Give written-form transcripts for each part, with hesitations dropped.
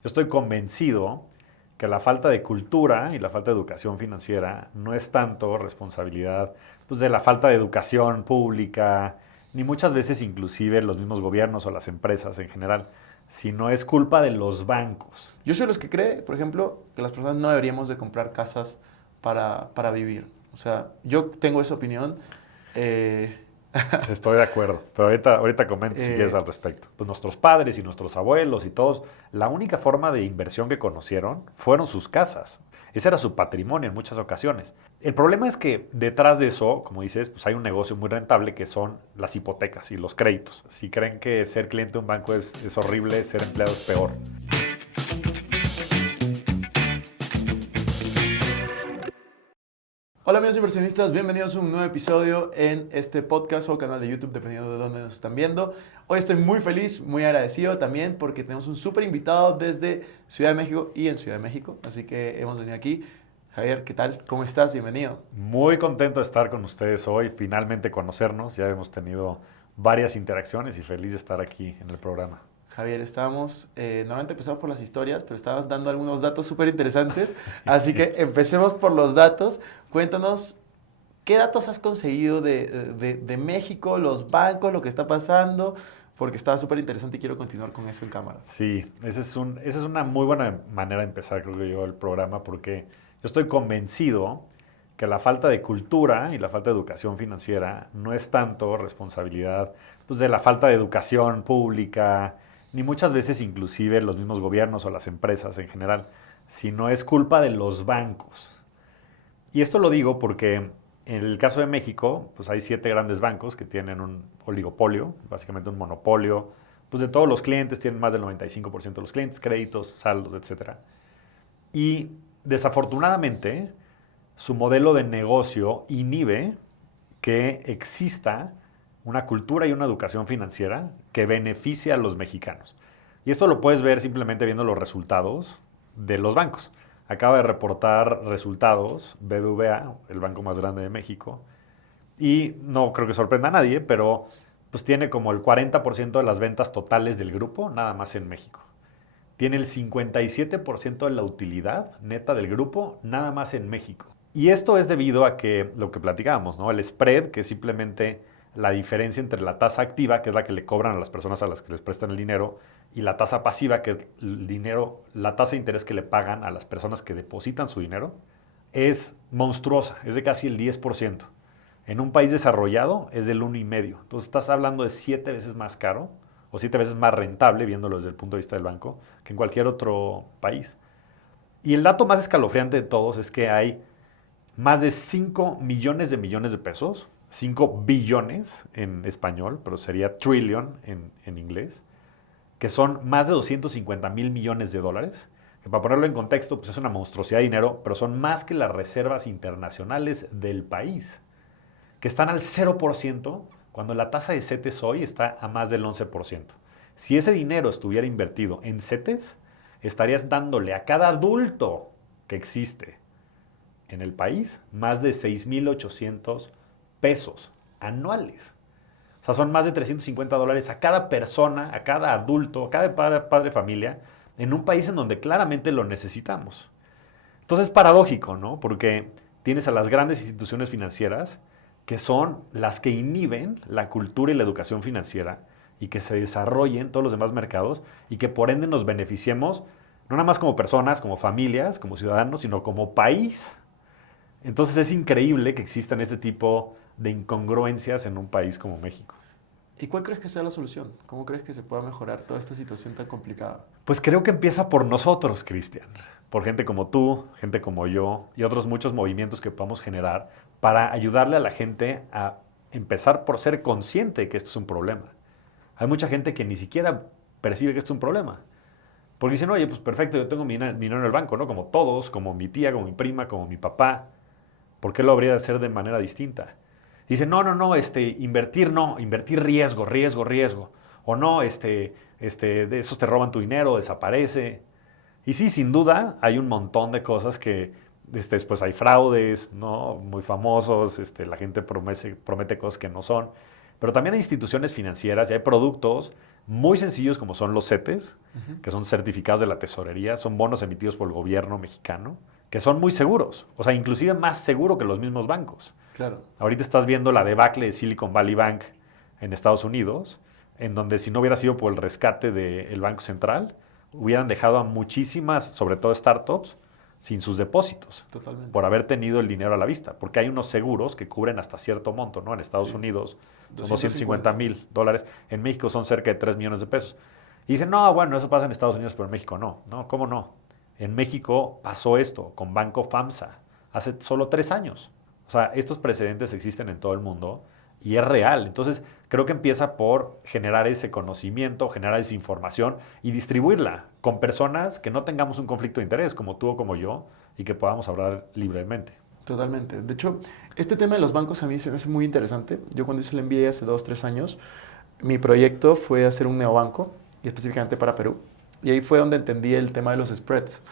Yo estoy convencido que la falta de cultura y la falta de educación financiera no es tanto responsabilidad pues, de la falta de educación pública, ni muchas veces inclusive los mismos gobiernos o las empresas en general, sino es culpa de los bancos. Yo soy de los que cree, por ejemplo, que las personas no deberíamos de comprar casas para vivir. O sea, yo tengo esa opinión. eh, Estoy de acuerdo, pero ahorita comento si quieres eh, al respecto. Pues nuestros padres y nuestros abuelos y todos, la única forma de inversión que conocieron fueron sus casas. Ese era su patrimonio en muchas ocasiones. El problema es que detrás de eso, como dices, pues hay un negocio muy rentable que son las hipotecas y los créditos. Si creen que ser cliente de un banco es horrible, ser empleado es peor. Hola amigos inversionistas, bienvenidos a un nuevo episodio en este podcast o canal de YouTube, dependiendo de dónde nos están viendo. Hoy estoy muy feliz, muy agradecido también porque tenemos un súper invitado desde Ciudad de México y en Ciudad de México. Así que hemos venido aquí. Javier, ¿qué tal? ¿Cómo estás? Bienvenido. Muy contento de estar con ustedes hoy, finalmente conocernos. Ya hemos tenido varias interacciones y feliz de estar aquí en el programa. Javier, normalmente empezamos por las historias, pero estábamos dando algunos datos súper interesantes, así que empecemos por los datos. Cuéntanos, ¿qué datos has conseguido de México, los bancos, lo que está pasando? Porque estaba súper interesante y quiero continuar con eso en cámara. Sí, esa es una muy buena manera de empezar, creo que yo, el programa, porque yo estoy convencido que la falta de cultura y la falta de educación financiera no es tanto responsabilidad pues, de la falta de educación pública, ni muchas veces inclusive los mismos gobiernos o las empresas en general, sino es culpa de los bancos. Y esto lo digo porque en el caso de México, pues hay 7 grandes bancos que tienen un oligopolio, básicamente un monopolio, pues de todos los clientes, tienen más del 95% de los clientes, créditos, saldos, etcétera. Y desafortunadamente, su modelo de negocio inhibe que exista una cultura y una educación financiera que beneficie a los mexicanos. Y esto lo puedes ver simplemente viendo los resultados de los bancos. Acaba de reportar resultados BBVA, el banco más grande de México, y no creo que sorprenda a nadie, pero pues tiene como el 40% de las ventas totales del grupo, nada más en México. Tiene el 57% de la utilidad neta del grupo, nada más en México. Y esto es debido a que lo que platicábamos, ¿no? El spread, que es simplemente la diferencia entre la tasa activa, que es la que le cobran a las personas a las que les prestan el dinero, y la tasa pasiva, que es el dinero, la tasa de interés que le pagan a las personas que depositan su dinero, es monstruosa, es de casi el 10%. En un país desarrollado es del 1,5. Entonces estás hablando de 7 veces más caro o 7 veces más rentable, viéndolo desde el punto de vista del banco, que en cualquier otro país. Y el dato más escalofriante de todos es que hay más de 5 millones de pesos, 5 billones en español, pero sería trillion en inglés, que son más de 250,000 millones de dólares, que para ponerlo en contexto, pues es una monstruosidad de dinero, pero son más que las reservas internacionales del país, que están al 0% cuando la tasa de CETES hoy está a más del 11%. Si ese dinero estuviera invertido en CETES, estarías dándole a cada adulto que existe en el país más de 6,800 pesos anuales. O sea, son más de $350 a cada persona, a cada adulto, a cada padre de familia, en un país en donde claramente lo necesitamos. Entonces es paradójico, ¿no? Porque tienes a las grandes instituciones financieras que son las que inhiben la cultura y la educación financiera y que se desarrollen todos los demás mercados y que por ende nos beneficiemos, no nada más como personas, como familias, como ciudadanos, sino como país. Entonces es increíble que existan este tipo de incongruencias en un país como México. ¿Y cuál crees que sea la solución? ¿Cómo crees que se pueda mejorar toda esta situación tan complicada? Pues creo que empieza por nosotros, Cristian, por gente como tú, gente como yo y otros muchos movimientos que podamos generar para ayudarle a la gente a empezar por ser consciente de que esto es un problema. Hay mucha gente que ni siquiera percibe que esto es un problema. Porque dicen, oye, pues perfecto, yo tengo mi dinero en el banco, ¿no? Como todos, como mi tía, como mi prima, como mi papá. ¿Por qué lo habría de hacer de manera distinta? Dicen, no, no, no, invertir no, invertir riesgo, riesgo, riesgo. O no, de esos te roban tu dinero, desaparece. Y sí, sin duda, hay un montón de cosas que después hay fraudes, ¿no? Muy famosos, la gente promete cosas que no son. Pero también hay instituciones financieras y hay productos muy sencillos como son los CETES, Ujú. que son certificados de la tesorería, son bonos emitidos por el gobierno mexicano, que son muy seguros, o sea, inclusive más seguro que los mismos bancos. Claro, Ahorita estás viendo la debacle de Silicon Valley Bank en Estados Unidos, en donde si no hubiera sido por el rescate del Banco Central, hubieran dejado a muchísimas, sobre todo startups, sin sus depósitos, totalmente. por haber tenido el dinero a la vista, porque hay unos seguros que cubren hasta cierto monto, ¿no? En Estados Sí. Unidos son 250. $250,000, en México son cerca de 3 millones de pesos. Y dicen, no, bueno, eso pasa en Estados Unidos, pero en México no. No, ¿cómo no? En México pasó esto con Banco FAMSA hace solo 3 años. O sea, estos precedentes existen en todo el mundo y es real. Entonces, creo que empieza por generar ese conocimiento, generar esa información y distribuirla con personas que no tengamos un conflicto de interés, como tú o como yo, y que podamos hablar libremente. Totalmente. De hecho, este tema de los bancos a mí se me hace muy interesante. Yo cuando hice el MBA hace 2, 3 años, mi proyecto fue hacer un neobanco, y específicamente para Perú. Y ahí fue donde entendí el tema de los spreads.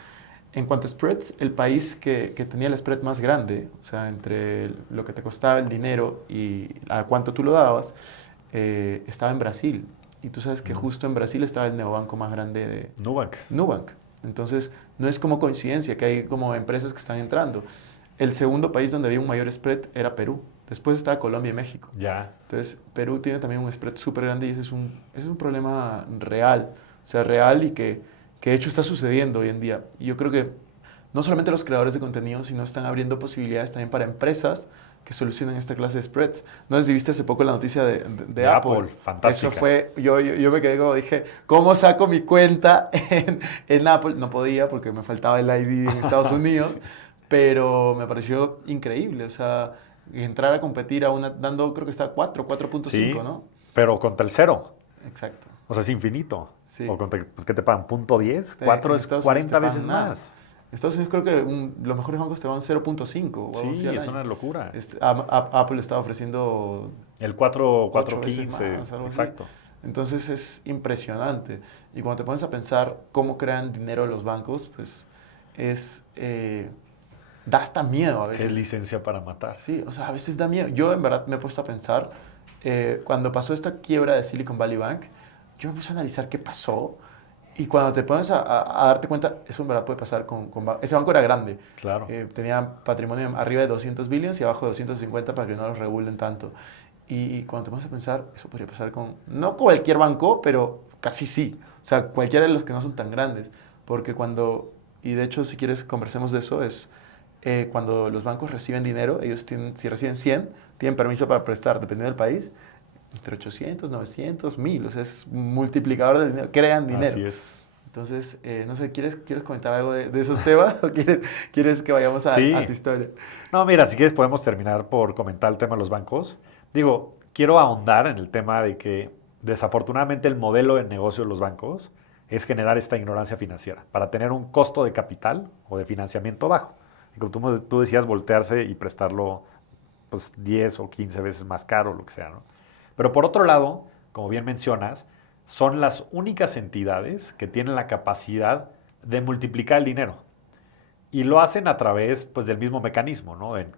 En cuanto a spreads, el país que tenía el spread más grande, o sea, entre lo que te costaba el dinero y a cuánto tú lo dabas, estaba en Brasil. Y tú sabes que justo en Brasil estaba el neobanco más grande de Nubank. Nubank. Entonces, no es como coincidencia que hay como empresas que están entrando. El segundo país donde había un mayor spread era Perú. Después estaba Colombia y México. Ya. Entonces, Perú tiene también un spread súper grande y ese es un problema real. O sea, real y que de hecho está sucediendo hoy en día. Y yo creo que no solamente los creadores de contenido, sino están abriendo posibilidades también para empresas que solucionen esta clase de spreads. No sé si viste hace poco la noticia de Apple. Fantástica. Eso fue, yo me quedé como dije, ¿cómo saco mi cuenta en Apple? No podía porque me faltaba el ID en Estados Unidos, pero me pareció increíble. O sea, entrar a competir a una, dando, creo que está 4.5, Sí, ¿no? pero con Telcero. Exacto. O sea, es infinito. Sí. O con pues, ¿qué te pagan? ¿0.10? En 4 es Estados Unidos 40 te pagan veces nada. más. En Estados Unidos creo que los mejores bancos te van 0.5 o algo así Sí, al es año. una locura. Apple estaba ofreciendo El 4, 8 veces 4.15, más, algo así. exacto. Entonces es impresionante. Y cuando te pones a pensar cómo crean dinero los bancos, pues es... da hasta miedo a veces. Es licencia para matar. Sí, o sea, a veces da miedo. Yo en verdad me he puesto a pensar, cuando pasó esta quiebra de Silicon Valley Bank, yo me puse a analizar qué pasó. Y cuando te pones a darte cuenta, eso en verdad puede pasar ese banco era grande. Claro. Tenía patrimonio arriba de 200 billions y abajo de 250 para que no los regulen tanto. Y cuando te pones a pensar, eso podría pasar no cualquier banco, pero casi sí. O sea, cualquiera de los que no son tan grandes. Porque y de hecho si quieres conversemos de eso, es cuando los bancos reciben dinero, ellos tienen, si reciben 100, tienen permiso para prestar, dependiendo del país, entre 800, 900, 1000. O sea, es un multiplicador del dinero, crean dinero. Así es. Entonces, no sé, ¿quieres comentar algo de esos temas o quieres que vayamos Sí. a tu historia? No, mira, si quieres podemos terminar por comentar el tema de los bancos. Digo, quiero ahondar en el tema de que desafortunadamente el modelo de negocio de los bancos es generar esta ignorancia financiera para tener un costo de capital o de financiamiento bajo. Y como tú decías, voltearse y prestarlo pues 10 o 15 veces más caro, lo que sea, ¿no? Pero por otro lado, como bien mencionas, son las únicas entidades que tienen la capacidad de multiplicar el dinero. Y lo hacen a través pues, del mismo mecanismo, ¿no? En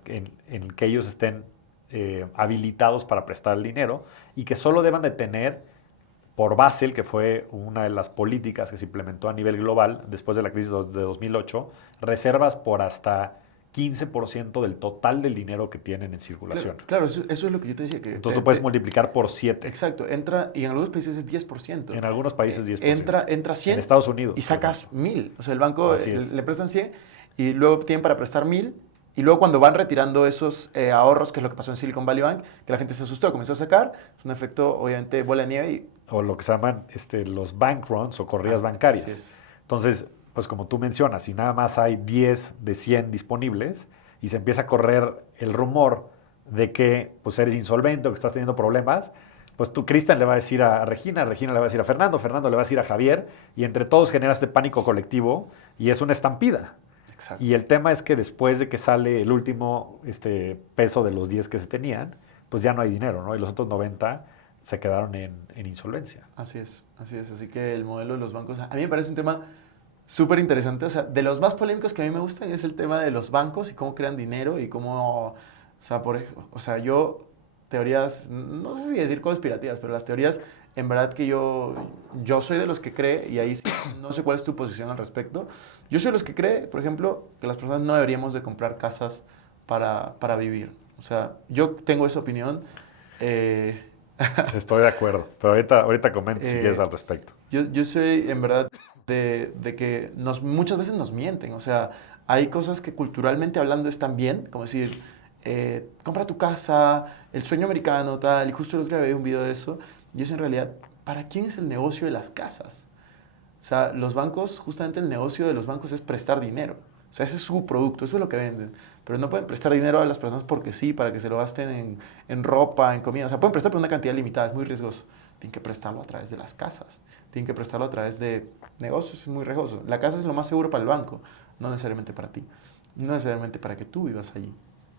que ellos estén habilitados para prestar el dinero y que solo deban de tener, por Basel, que fue una de las políticas que se implementó a nivel global después de la crisis de 2008, reservas por hasta 15% del total del dinero que tienen en circulación. Claro, eso es lo que yo te decía. Entonces tú puedes multiplicar por 7. Exacto, entra, y en algunos países es 10%. En algunos países 10%. Entra 100 en Estados Unidos. y sacas 1000. O sea, el banco Así es. le prestan 100 y luego tienen para prestar 1000. Y luego cuando van retirando esos ahorros, que es lo que pasó en Silicon Valley Bank, que la gente se asustó, comenzó a sacar, es un efecto, obviamente, bola de nieve. O lo que se llaman los bank runs o corridas bancarias. Así es. Entonces, pues como tú mencionas, si nada más hay 10 de 100 disponibles y se empieza a correr el rumor de que pues eres insolvente o que estás teniendo problemas, pues tú, Cristian le va a decir a Regina, Regina le va a decir a Fernando, Fernando le va a decir a Javier, y entre todos genera este pánico colectivo y es una estampida. Exacto. Y el tema es que después de que sale el último peso de los 10 que se tenían, pues ya no hay dinero, ¿no? Y los otros 90 se quedaron en insolvencia. Así es, así es. Así que el modelo de los bancos, a mí me parece un tema súper interesante. O sea, de los más polémicos que a mí me gustan es el tema de los bancos y cómo crean dinero y cómo, yo, teorías, no sé si decir conspirativas, pero las teorías en verdad que yo soy de los que cree, y ahí sí, no sé cuál es tu posición al respecto, yo soy de los que cree, por ejemplo, que las personas no deberíamos de comprar casas para vivir. O sea, yo tengo esa opinión. eh, Estoy de acuerdo, pero ahorita comenta si quieres eh, al respecto. yo soy en verdad de que muchas veces nos mienten. O sea, hay cosas que culturalmente hablando están bien, como decir, compra tu casa, el sueño americano, tal. Y justo el otro día veía un video de eso. Y eso en realidad, ¿para quién es el negocio de las casas? O sea, los bancos, justamente el negocio de los bancos es prestar dinero. O sea, ese es su producto, eso es lo que venden. Pero no pueden prestar dinero a las personas porque sí, para que se lo gasten en ropa, en comida. O sea, pueden prestar por una cantidad limitada, es muy riesgoso. Tienen que prestarlo a través de las casas. Tienen que prestarlo a través de negocios, es muy riesgoso. La casa es lo más seguro para el banco, no necesariamente para ti. No necesariamente para que tú vivas allí.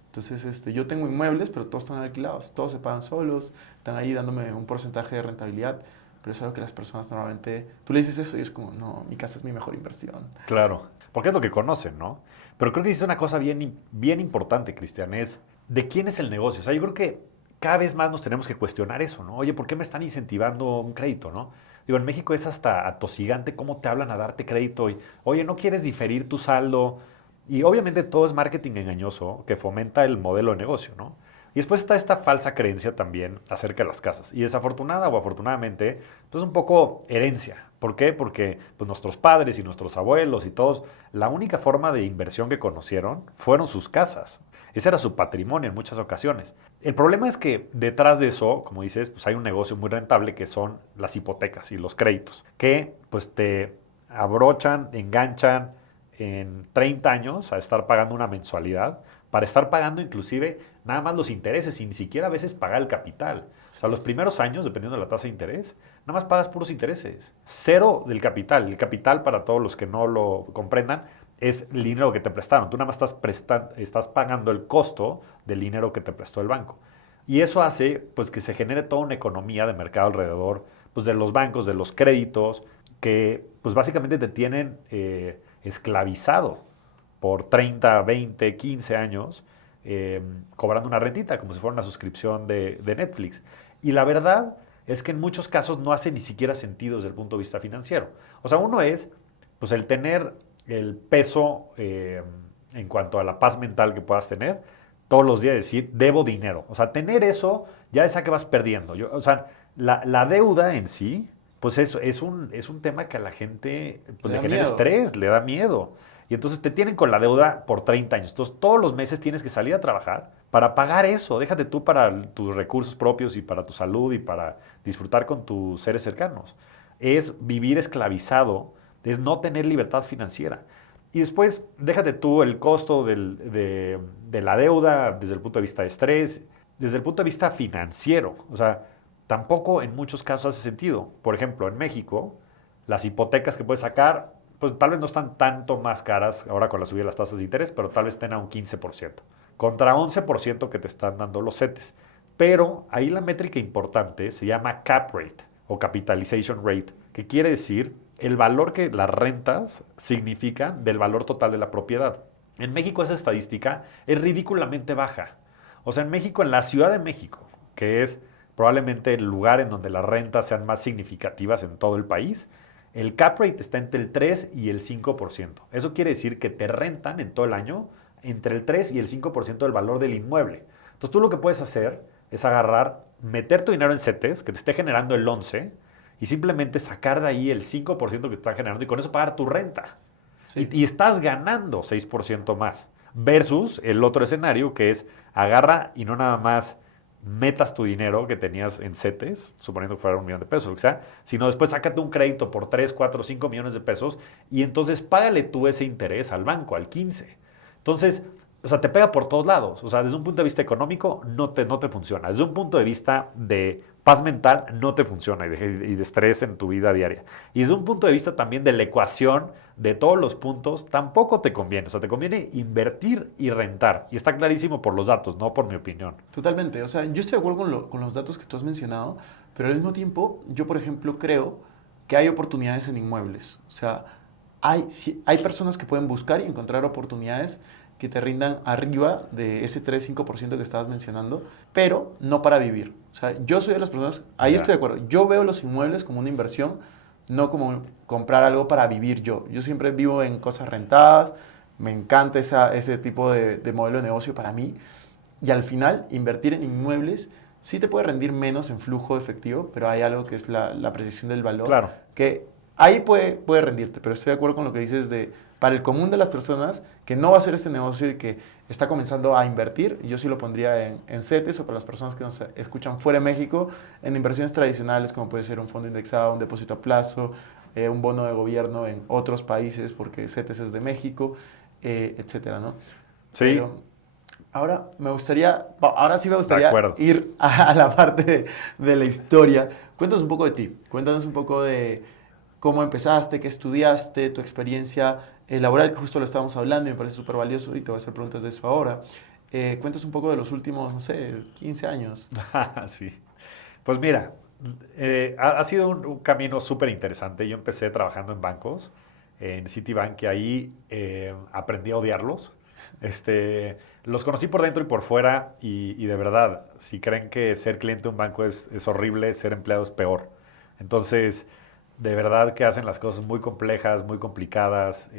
Entonces, yo tengo inmuebles, pero todos están alquilados. Todos se pagan solos, están ahí dándome un porcentaje de rentabilidad. Pero es algo que las personas normalmente, tú le dices eso y es como, no, mi casa es mi mejor inversión. Claro, porque es lo que conocen, ¿no? Pero creo que dice una cosa bien importante, Cristian, es de quién es el negocio. O sea, yo creo que cada vez más nos tenemos que cuestionar eso, ¿no? Oye, ¿por qué me están incentivando un crédito, no? Digo, en México es hasta atosigante cómo te hablan a darte crédito y, oye, ¿no quieres diferir tu saldo? Y obviamente todo es marketing engañoso que fomenta el modelo de negocio, ¿no? Y después está esta falsa creencia también acerca de las casas. Y desafortunada o afortunadamente, pues un poco herencia. ¿Por qué? Porque pues, nuestros padres y nuestros abuelos y todos, la única forma de inversión que conocieron fueron sus casas. Ese era su patrimonio en muchas ocasiones. El problema es que detrás de eso, como dices, pues hay un negocio muy rentable que son las hipotecas y los créditos, que pues te abrochan, enganchan en 30 años a estar pagando una mensualidad, para estar pagando inclusive nada más los intereses y ni siquiera a veces pagar el capital. O sea, los primeros años, dependiendo de la tasa de interés, nada más pagas puros intereses. Cero del capital. El capital, para todos los que no lo comprendan, es el dinero que te prestaron. Tú nada más estás pagando el costo del dinero que te prestó el banco. Y eso hace pues, que se genere toda una economía de mercado alrededor pues, de los bancos, de los créditos, que pues, básicamente te tienen esclavizado por 30, 20, 15 años, cobrando una rentita, como si fuera una suscripción de Netflix. Y la verdad es que en muchos casos no hace ni siquiera sentido desde el punto de vista financiero. O sea, uno es pues, el tener el peso en cuanto a la paz mental que puedas tener, todos los días decir, debo dinero. O sea, tener eso ya es a que vas perdiendo. O sea, la deuda en sí, pues es un tema que a la gente pues, le genera estrés, le da miedo. Y entonces te tienen con la deuda por 30 años. Entonces todos los meses tienes que salir a trabajar para pagar eso. Déjate tú para tus recursos propios y para tu salud y para disfrutar con tus seres cercanos. Es vivir esclavizado, es no tener libertad financiera. Y después déjate tú el costo de la deuda desde el punto de vista de estrés, desde el punto de vista financiero. O sea, tampoco en muchos casos hace sentido. Por ejemplo, en México, las hipotecas que puedes sacar pues tal vez no están tanto más caras ahora con la subida de las tasas de interés, pero tal vez estén a un 15%, contra 11% que te están dando los CETES. Pero ahí la métrica importante se llama cap rate o capitalization rate, que quiere decir el valor que las rentas significan del valor total de la propiedad. En México esa estadística es ridículamente baja. O sea, en México, en la Ciudad de México, que es probablemente el lugar en donde las rentas sean más significativas en todo el país, el cap rate está entre el 3 y el 5%. Eso quiere decir que te rentan en todo el año entre el 3 y el 5% del valor del inmueble. Entonces tú lo que puedes hacer es agarrar, meter tu dinero en CETES, que te esté generando el 11, y simplemente sacar de ahí el 5% que te está generando y con eso pagar tu renta. Sí. Y estás ganando 6% más. Versus el otro escenario que es agarra y no nada más metas tu dinero que tenías en CETES, suponiendo que fuera $1,000,000, lo que sea, sino después sácate un crédito por 3, 4, 5 millones de pesos y entonces págale tú ese interés al banco, al 15. Entonces, o sea, te pega por todos lados. O sea, desde un punto de vista económico no te funciona. Desde un punto de vista de paz mental no te funciona y de estrés en tu vida diaria. Y desde un punto de vista también de la ecuación de todos los puntos, tampoco te conviene. O sea, te conviene invertir y rentar. Y está clarísimo por los datos, no por mi opinión. Totalmente. O sea, yo estoy de acuerdo con los datos que tú has mencionado, pero al mismo tiempo, yo, por ejemplo, creo que hay oportunidades en inmuebles. O sea, hay personas que pueden buscar y encontrar oportunidades que te rindan arriba de ese 3-5% que estabas mencionando, pero no para vivir. O sea, yo soy de las personas, ahí Ya. estoy de acuerdo, yo veo los inmuebles como una inversión, no como comprar algo para vivir yo. Yo siempre vivo en cosas rentadas, me encanta ese tipo de modelo de negocio para mí, y al final invertir en inmuebles sí te puede rendir menos en flujo de efectivo, pero hay algo que es la apreciación del valor, Claro. que ahí puede rendirte, pero estoy de acuerdo con lo que dices de, para el común de las personas, que no va a hacer este negocio y que está comenzando a invertir, yo sí lo pondría en CETES o para las personas que nos escuchan fuera de México, en inversiones tradicionales como puede ser un fondo indexado, un depósito a plazo, un bono de gobierno en otros países, porque CETES es de México, etcétera, ¿no? Sí, Pero ahora sí me de gustaría acuerdo. ir a la parte de la historia. Cuéntanos un poco de ti, cuéntanos un poco de cómo empezaste, qué estudiaste, tu experiencia laboral, que justo lo estábamos hablando y me parece súper valioso y te voy a hacer preguntas de eso ahora. Cuéntanos un poco de los últimos, no sé, 15 años. Sí. Pues mira, ha sido un camino súper interesante. Yo empecé trabajando en bancos, en Citibank, y ahí aprendí a odiarlos. Los conocí por dentro y por fuera, y de verdad, si creen que ser cliente de un banco es horrible, ser empleado es peor. Entonces, de verdad que hacen las cosas muy complejas, muy complicadas,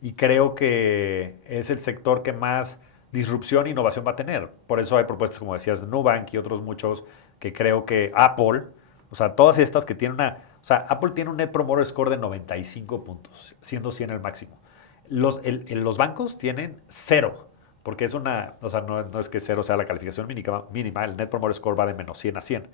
y creo que es el sector que más disrupción e innovación va a tener. Por eso hay propuestas, como decías, de Nubank y otros muchos que creo que Apple, o sea, todas estas que tienen o sea, Apple tiene un Net Promoter Score de 95 puntos, siendo 100 el máximo. Los bancos tienen cero, porque o sea, no es que cero sea la calificación mínima, el Net Promoter Score va de menos 100 a 100.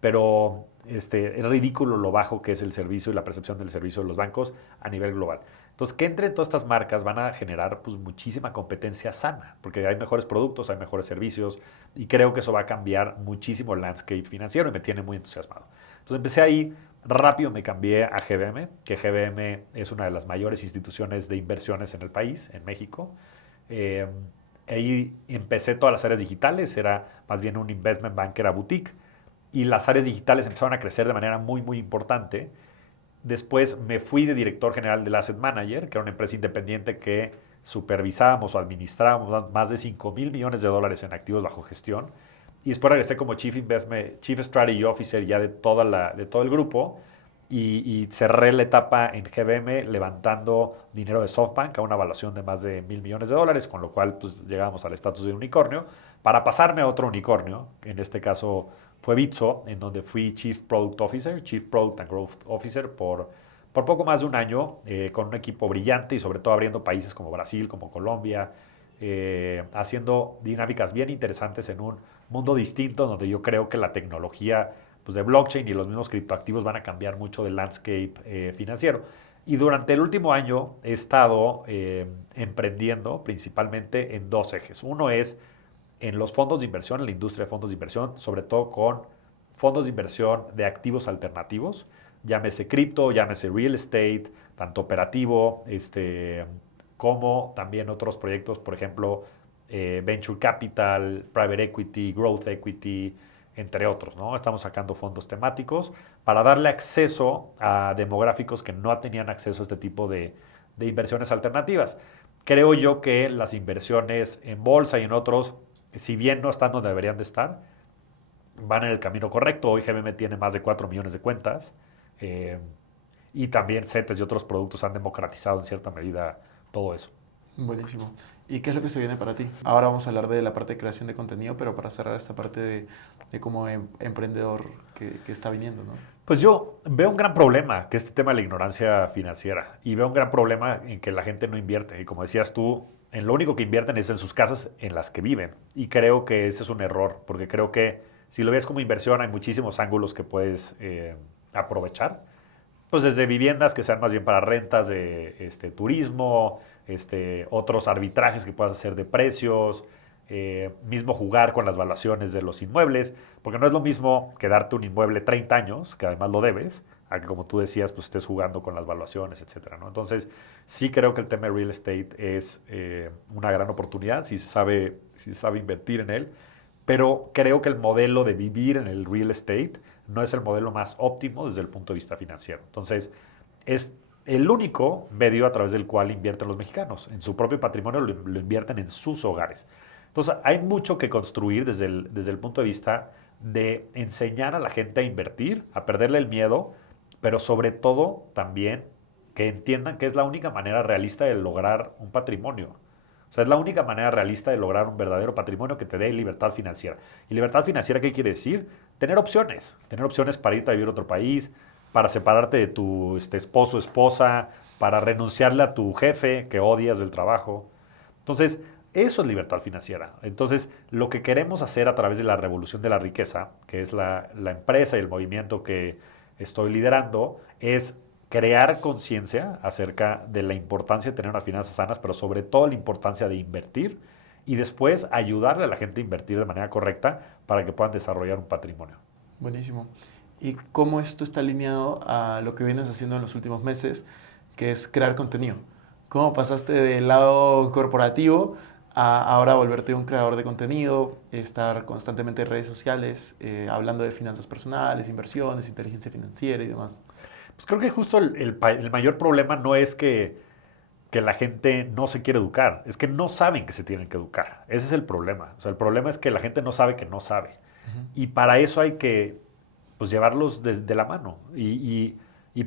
Pero es ridículo lo bajo que es el servicio y la percepción del servicio de los bancos a nivel global. Entonces, que entre todas estas marcas van a generar pues, muchísima competencia sana, porque hay mejores productos, hay mejores servicios, y creo que eso va a cambiar muchísimo el landscape financiero y me tiene muy entusiasmado. Entonces empecé ahí, rápido me cambié a GBM, que GBM es una de las mayores instituciones de inversiones en el país, en México. Eh, Ahí empecé todas las áreas digitales, era más bien un investment banker a boutique, y las áreas digitales empezaron a crecer de manera muy, muy importante. Después me fui de director general del Asset Manager, que era una empresa independiente que supervisábamos o administrábamos más de 5,000 millones de dólares en activos bajo gestión. Y después regresé como Chief Strategy Officer ya de todo el grupo, y cerré la etapa en GBM levantando dinero de SoftBank a una evaluación de más de 1,000 millones de dólares, con lo cual pues, llegamos al estatus de unicornio, para pasarme a otro unicornio, en este caso fue Bitso, en donde fui Chief Product Officer, Chief Product and Growth Officer por poco más de un año, con un equipo brillante y sobre todo abriendo países como Brasil, como Colombia, haciendo dinámicas bien interesantes en un mundo distinto donde yo creo que la tecnología pues, de blockchain y los mismos criptoactivos van a cambiar mucho del landscape financiero. Y durante el último año he estado emprendiendo principalmente en dos ejes. Uno es en los fondos de inversión, en la industria de fondos de inversión, sobre todo con fondos de inversión de activos alternativos, llámese cripto, llámese real estate, tanto operativo, como también otros proyectos, por ejemplo, venture capital, private equity, growth equity, entre otros, ¿no? Estamos sacando fondos temáticos para darle acceso a demográficos que no tenían acceso a este tipo de inversiones alternativas. Creo yo que las inversiones en bolsa y en otros, si bien no están donde deberían de estar, van en el camino correcto. Hoy GBM tiene más de 4 millones de cuentas, eh, y también CETES y otros productos han democratizado en cierta medida todo eso. Buenísimo. ¿Y qué es lo que se viene para ti? Ahora vamos a hablar de la parte de creación de contenido, pero para cerrar esta parte de como emprendedor que está viniendo, ¿no? Pues yo veo un gran problema, que es este tema de la ignorancia financiera, y veo un gran problema en que la gente no invierte. Y como decías tú, en lo único que invierten es en sus casas en las que viven. Y creo que ese es un error, porque creo que si lo ves como inversión hay muchísimos ángulos que puedes aprovechar. Pues desde viviendas que sean más bien para rentas de turismo, otros arbitrajes que puedas hacer de precios, mismo jugar con las valuaciones de los inmuebles, porque no es lo mismo quedarte un inmueble 30 años, que además lo debes, a que como tú decías, pues estés jugando con las valuaciones, etcétera, ¿no? Entonces, sí creo que el tema de real estate es una gran oportunidad si se sabe invertir en él, pero creo que el modelo de vivir en el real estate no es el modelo más óptimo desde el punto de vista financiero. Entonces, es el único medio a través del cual invierten los mexicanos. En su propio patrimonio lo invierten en sus hogares. Entonces, hay mucho que construir desde el punto de vista de enseñar a la gente a invertir, a perderle el miedo, pero sobre todo también que entiendan que es la única manera realista de lograr un patrimonio. O sea, es la única manera realista de lograr un verdadero patrimonio que te dé libertad financiera. ¿Y libertad financiera qué quiere decir? Tener opciones. Tener opciones para irte a vivir a otro país, para separarte de tu esposo o esposa, para renunciarle a tu jefe que odias del trabajo. Entonces, eso es libertad financiera. Entonces, lo que queremos hacer a través de la revolución de la riqueza, que es la empresa y el movimiento que estoy liderando, es crear conciencia acerca de la importancia de tener unas finanzas sanas, pero sobre todo la importancia de invertir y después ayudarle a la gente a invertir de manera correcta para que puedan desarrollar un patrimonio. Buenísimo. ¿Y cómo esto está alineado a lo que vienes haciendo en los últimos meses, que es crear contenido? ¿Cómo pasaste del lado corporativo a ahora volverte un creador de contenido, estar constantemente en redes sociales, hablando de finanzas personales, inversiones, inteligencia financiera y demás? Pues creo que justo el mayor problema no es que la gente no se quiere educar, es que no saben que se tienen que educar. Ese es el problema. O sea, el problema es que la gente no sabe que no sabe. Y para eso hay que pues, llevarlos de la mano y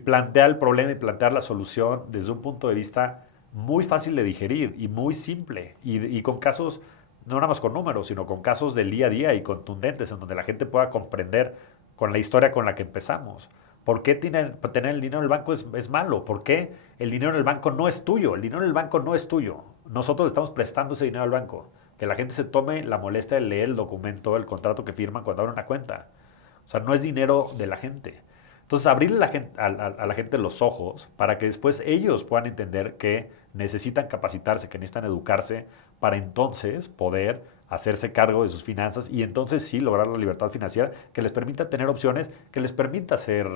plantear el problema y plantear la solución desde un punto de vista muy fácil de digerir y muy simple. Y con casos, no nada más con números, sino con casos del día a día y contundentes, en donde la gente pueda comprender con la historia con la que empezamos. ¿Por qué tener el dinero en el banco es malo? ¿Por qué el dinero en el banco no es tuyo? El dinero en el banco no es tuyo. Nosotros estamos prestando ese dinero al banco. Que la gente se tome la molestia de leer el documento, el contrato que firman cuando abren una cuenta. O sea, no es dinero de la gente. Entonces, abrirle a la gente los ojos para que después ellos puedan entender que necesitan capacitarse, que necesitan educarse para entonces poder hacerse cargo de sus finanzas y entonces sí lograr la libertad financiera que les permita tener opciones, que les permita ser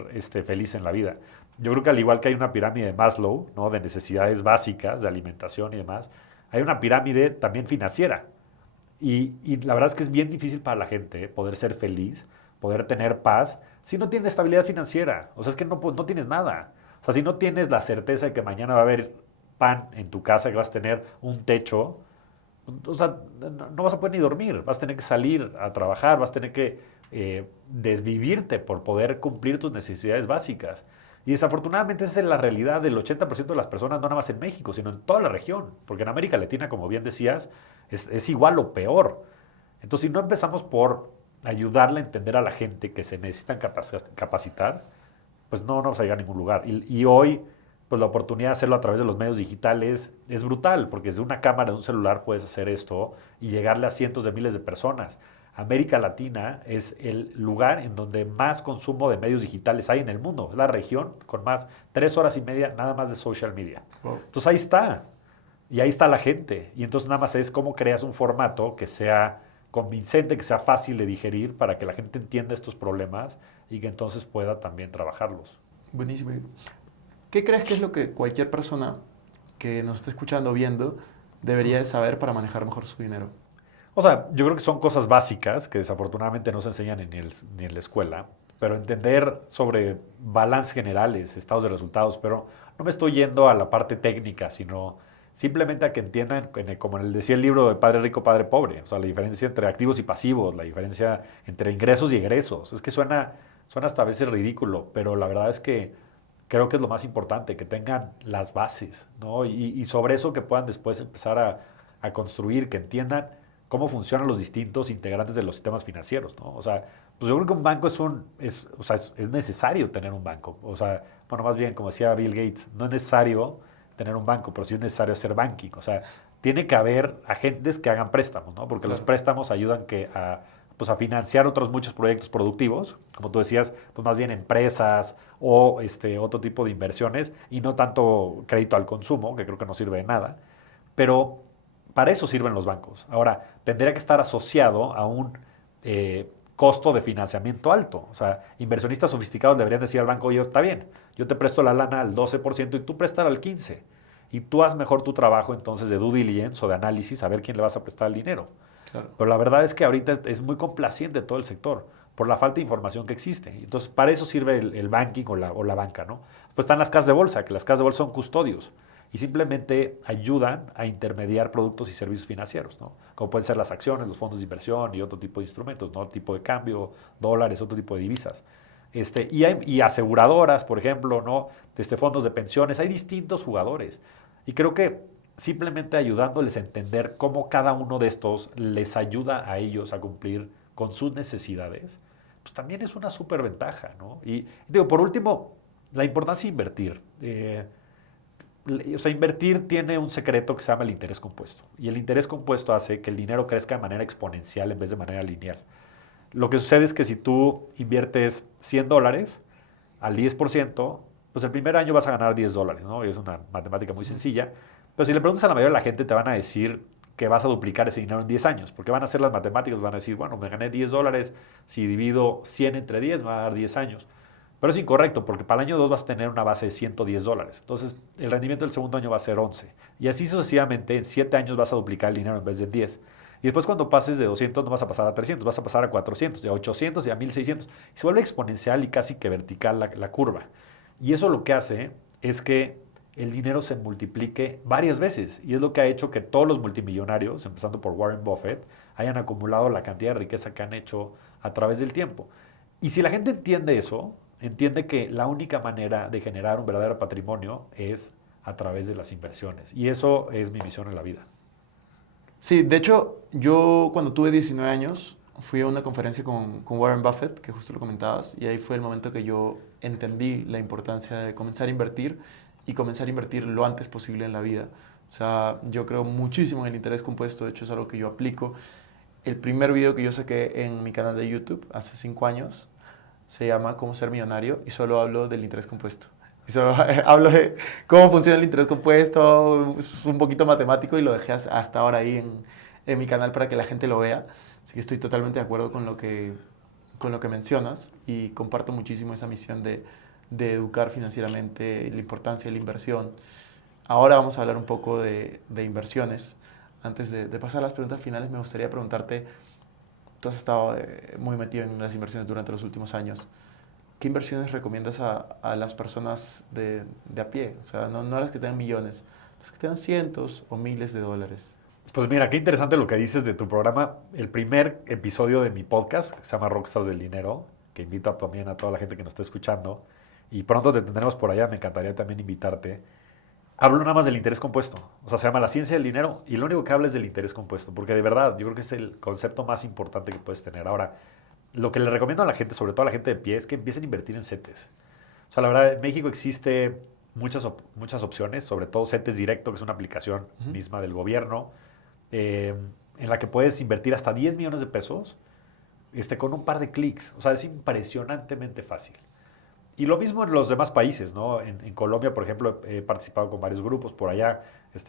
feliz en la vida. Yo creo que al igual que hay una pirámide de Maslow, ¿no? De necesidades básicas, de alimentación y demás, hay una pirámide también financiera. Y la verdad es que es bien difícil para la gente poder ser feliz, poder tener paz, si no tienes estabilidad financiera. O sea, es que no tienes nada. O sea, si no tienes la certeza de que mañana va a haber pan en tu casa, que vas a tener un techo, o sea, no vas a poder ni dormir, vas a tener que salir a trabajar, vas a tener que desvivirte por poder cumplir tus necesidades básicas. Y desafortunadamente esa es la realidad del 80% de las personas, no nada más en México, sino en toda la región. Porque en América Latina, como bien decías, es igual o peor. Entonces, si no empezamos por ayudarle a entender a la gente que se necesitan capacitar, pues no vamos a llegar a ningún lugar. Y hoy, pues la oportunidad de hacerlo a través de los medios digitales es brutal, porque desde una cámara de un celular puedes hacer esto y llegarle a cientos de miles de personas. América Latina es el lugar en donde más consumo de medios digitales hay en el mundo. Es la región con más, 3 horas y media nada más de social media. Wow. Entonces ahí está. Y ahí está la gente. Y entonces nada más es cómo creas un formato que sea convincente, que sea fácil de digerir para que la gente entienda estos problemas y que entonces pueda también trabajarlos. Buenísimo. ¿Qué crees que es lo que cualquier persona que nos esté escuchando o viendo debería de saber para manejar mejor su dinero? O sea, yo creo que son cosas básicas que desafortunadamente no se enseñan ni en la escuela, pero entender sobre balances generales, estados de resultados, pero no me estoy yendo a la parte técnica, sino simplemente a que entiendan, como decía el libro de Padre Rico, Padre Pobre, o sea, la diferencia entre activos y pasivos, la diferencia entre ingresos y egresos. Es que suena hasta a veces ridículo, pero la verdad es que creo que es lo más importante, que tengan las bases, ¿no? Y sobre eso que puedan después empezar a construir, que entiendan cómo funcionan los distintos integrantes de los sistemas financieros, ¿no? O sea, pues yo creo que un banco es necesario tener un banco. O sea, bueno, más bien, como decía Bill Gates, no es necesario tener un banco, pero sí es necesario hacer banking. O sea, tiene que haber agentes que hagan préstamos, ¿no? Porque los préstamos ayudan pues a financiar otros muchos proyectos productivos, como tú decías, pues más bien empresas o otro tipo de inversiones y no tanto crédito al consumo, que creo que no sirve de nada. Pero para eso sirven los bancos. Ahora, tendría que estar asociado a un costo de financiamiento alto. O sea, inversionistas sofisticados deberían decir al banco, oye, está bien, yo te presto la lana al 12% y tú préstala al 15%. Y tú haz mejor tu trabajo entonces de due diligence o de análisis, a ver quién le vas a prestar el dinero. Claro. Pero la verdad es que ahorita es muy complaciente todo el sector. por la falta de información que existe. Entonces, para eso sirve el banking o la banca, ¿no? Pues están las casas de bolsa, que las casas de bolsa son custodios y simplemente ayudan a intermediar productos y servicios financieros, ¿no? Como pueden ser las acciones, los fondos de inversión y otro tipo de instrumentos, ¿no? Tipo de cambio, dólares, otro tipo de divisas. Y aseguradoras, por ejemplo, ¿no? Fondos de pensiones, hay distintos jugadores. Y creo que simplemente ayudándoles a entender cómo cada uno de estos les ayuda a ellos a cumplir con sus necesidades, pues también es una súper ventaja, ¿no? Y digo, por último, la importancia de invertir. O sea, invertir tiene un secreto que se llama el interés compuesto. Y el interés compuesto hace que el dinero crezca de manera exponencial en vez de manera lineal. Lo que sucede es que si tú inviertes $100 al 10%, pues el primer año vas a ganar $10, ¿no? Y es una matemática muy sencilla. Pero si le preguntas a la mayoría de la gente, te van a decir que vas a duplicar ese dinero en 10 años, porque van a hacer las matemáticas, van a decir, bueno, me gané $10, si divido 100 entre 10, me va a dar 10 años. Pero es incorrecto, porque para el año 2 vas a tener una base de $110. Entonces, el rendimiento del segundo año va a ser 11. Y así sucesivamente, en 7 años vas a duplicar el dinero en vez de 10. Y después cuando pases de 200 no vas a pasar a 300, vas a pasar a 400, y a 800 y a 1600. Y se vuelve exponencial y casi que vertical la curva. Y eso lo que hace es que el dinero se multiplique varias veces. Y es lo que ha hecho que todos los multimillonarios, empezando por Warren Buffett, hayan acumulado la cantidad de riqueza que han hecho a través del tiempo. Y si la gente entiende eso, entiende que la única manera de generar un verdadero patrimonio es a través de las inversiones. Y eso es mi misión en la vida. Sí, de hecho, yo cuando tuve 19 años fui a una conferencia con Warren Buffett, que justo lo comentabas, y ahí fue el momento que yo entendí la importancia de comenzar a invertir y comenzar a invertir lo antes posible en la vida. O sea, yo creo muchísimo en el interés compuesto, de hecho es algo que yo aplico. El primer video que yo saqué en mi canal de YouTube hace 5 años se llama Cómo ser millonario y solo hablo del interés compuesto. Y solo hablo de cómo funciona el interés compuesto, es un poquito matemático y lo dejé hasta ahora ahí en mi canal para que la gente lo vea. Así que estoy totalmente de acuerdo con lo que mencionas y comparto muchísimo esa misión de educar financieramente, la importancia de la inversión. Ahora vamos a hablar un poco de inversiones. Antes de pasar a las preguntas finales, me gustaría preguntarte, tú has estado muy metido en las inversiones durante los últimos años. ¿Qué inversiones recomiendas a las personas de a pie? O sea, no a las que tengan millones, las que tengan cientos o miles de dólares. Pues mira, qué interesante lo que dices de tu programa. El primer episodio de mi podcast, que se llama Rockstars del Dinero, que invito también a toda la gente que nos está escuchando, y pronto te tendremos por allá, me encantaría también invitarte. Hablo nada más del interés compuesto, o sea, se llama La Ciencia del Dinero, y lo único que habla es del interés compuesto, porque de verdad, yo creo que es el concepto más importante que puedes tener. Ahora, lo que le recomiendo a la gente, sobre todo a la gente de pie, es que empiecen a invertir en CETES. O sea, la verdad, en México existe muchas opciones, sobre todo CETES Directo, que es una aplicación misma del gobierno, en la que puedes invertir hasta 10 millones de pesos con un par de clics. O sea, es impresionantemente fácil. Y lo mismo en los demás países, ¿no? En Colombia, por ejemplo, he participado con varios grupos por allá,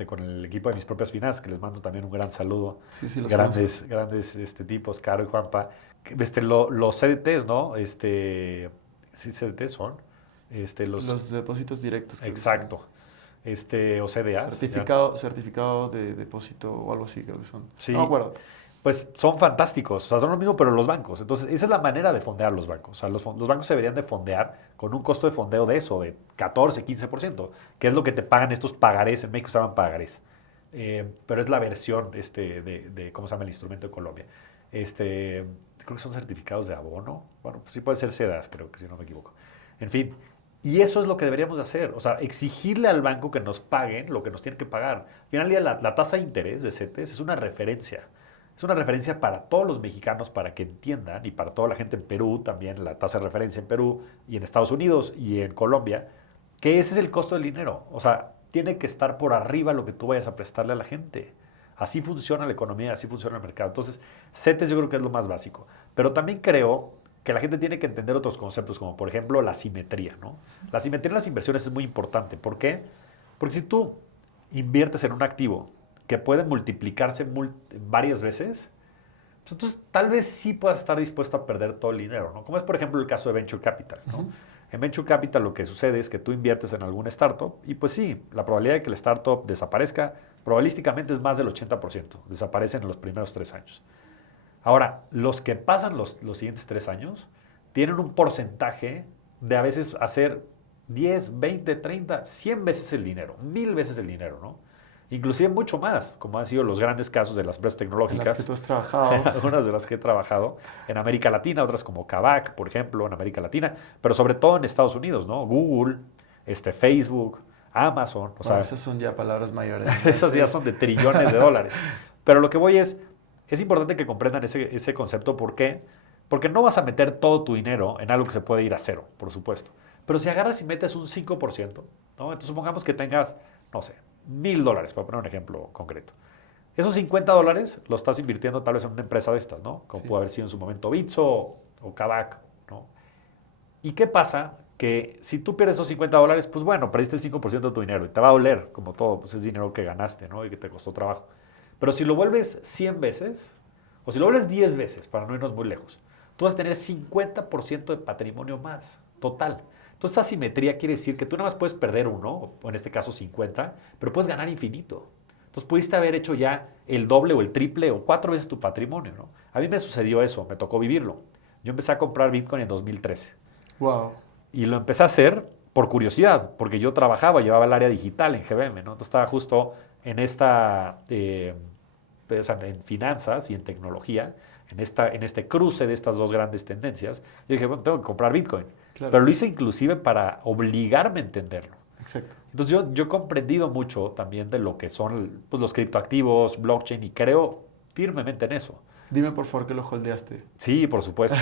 con el equipo de Mis Propias Finanzas, que les mando también un gran saludo. Sí, los Grandes tipos, Caro y Juanpa. Los CDTs, ¿no? Sí, CDTs son. Los depósitos directos. Exacto. O CDAs. Certificado de depósito o algo así, creo que son. Sí. No me acuerdo. Pues son fantásticos, o sea, son lo mismo, pero los bancos. Entonces, esa es la manera de fondear los bancos. O sea, los bancos se deberían de fondear con un costo de fondeo de eso, de 14, 15%, que es lo que te pagan estos pagarés. En México se llaman pagarés. Pero es la versión de ¿cómo se llama el instrumento de Colombia? Creo que son certificados de abono. Bueno, pues sí puede ser CEDAS, creo que si no me equivoco. En fin, y eso es lo que deberíamos de hacer. O sea, exigirle al banco que nos paguen lo que nos tienen que pagar. Al final del día, la tasa de interés de CETES es una referencia. Es una referencia para todos los mexicanos para que entiendan, y para toda la gente en Perú también, la tasa de referencia en Perú y en Estados Unidos y en Colombia, que ese es el costo del dinero. O sea, tiene que estar por arriba lo que tú vayas a prestarle a la gente. Así funciona la economía, así funciona el mercado. Entonces, CETES yo creo que es lo más básico. Pero también creo que la gente tiene que entender otros conceptos, como por ejemplo la simetría, ¿no? La simetría en las inversiones es muy importante. ¿Por qué? Porque si tú inviertes en un activo que puede multiplicarse varias veces, pues entonces tal vez sí puedas estar dispuesto a perder todo el dinero, ¿no? Como es, por ejemplo, el caso de Venture Capital, ¿no? En Venture Capital lo que sucede es que tú inviertes en algún startup y pues sí, la probabilidad de que el startup desaparezca probabilísticamente es más del 80%. Desaparecen en los primeros 3 años. Ahora, los que pasan los siguientes 3 años tienen un porcentaje de a veces hacer 10, 20, 30, 100 veces el dinero, 1000 veces el dinero, ¿no? Inclusive mucho más, como han sido los grandes casos de las empresas En tecnológicas. las que tú has trabajado. Algunas de las que he trabajado en América Latina, otras como Kavak, por ejemplo, en América Latina, pero sobre todo en Estados Unidos, ¿no? Google, Facebook, Amazon, o sea, Esas son ya palabras mayores. esas ya son de trillones de dólares. Pero lo que voy es importante que comprendan ese concepto. ¿Por qué? Porque no vas a meter todo tu dinero en algo que se puede ir a cero, por supuesto. Pero si agarras y metes un 5%, ¿no? Entonces supongamos que tengas, no sé, $1000, para poner un ejemplo concreto. Esos $50 los estás invirtiendo tal vez en una empresa de estas, ¿no? Como Sí. puede haber sido en su momento Bitso o Kavak, ¿no? ¿Y qué pasa? Que si tú pierdes esos $50, pues bueno, perdiste el 5% de tu dinero y te va a doler, como todo, pues es dinero que ganaste, ¿no? Y que te costó trabajo. Pero si lo vuelves 100 veces, o si lo vuelves 10 veces, para no irnos muy lejos, tú vas a tener 50% de patrimonio más, total. Entonces, esta asimetría quiere decir que tú nada más puedes perder uno, o en este caso 50, pero puedes ganar infinito. Entonces, pudiste haber hecho ya el doble o el triple o 4 veces tu patrimonio, ¿no? A mí me sucedió eso, me tocó vivirlo. Yo empecé a comprar Bitcoin en 2013. Wow. Y lo empecé a hacer por curiosidad, porque yo trabajaba, llevaba el área digital en GBM, ¿no? Entonces estaba justo en o sea, en finanzas y en tecnología, en este cruce de estas dos grandes tendencias. Yo dije, bueno, tengo que comprar Bitcoin. Claro. Pero lo hice inclusive para obligarme a entenderlo. Exacto. Entonces yo he comprendido mucho también de lo que son pues, los criptoactivos, blockchain, y creo firmemente en eso. Dime por favor que lo holdeaste. Sí, por supuesto.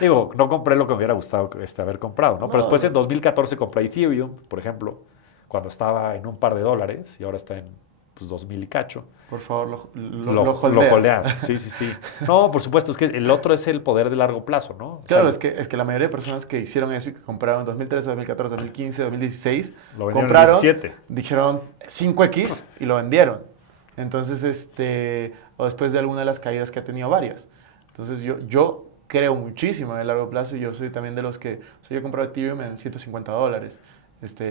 Digo, no compré lo que me hubiera gustado haber comprado, ¿no? Pero después en 2014 compré Ethereum, por ejemplo, cuando estaba en un par de dólares y ahora está en pues, 2000 y cacho. Por favor, Lo holdeas. holdeas. Sí, sí, sí. No, por supuesto, es que el otro es el poder de largo plazo, ¿no? O Claro, sea, es que la mayoría de personas que hicieron eso y que compraron en 2013, 2014, 2015, 2016, lo vendieron en compraron, 17. dijeron 5X y lo vendieron. Entonces, o después de alguna de las caídas que ha tenido varias. Entonces, yo creo muchísimo en el largo plazo y yo soy también de los que, o sea, yo he comprado Ethereum en $150.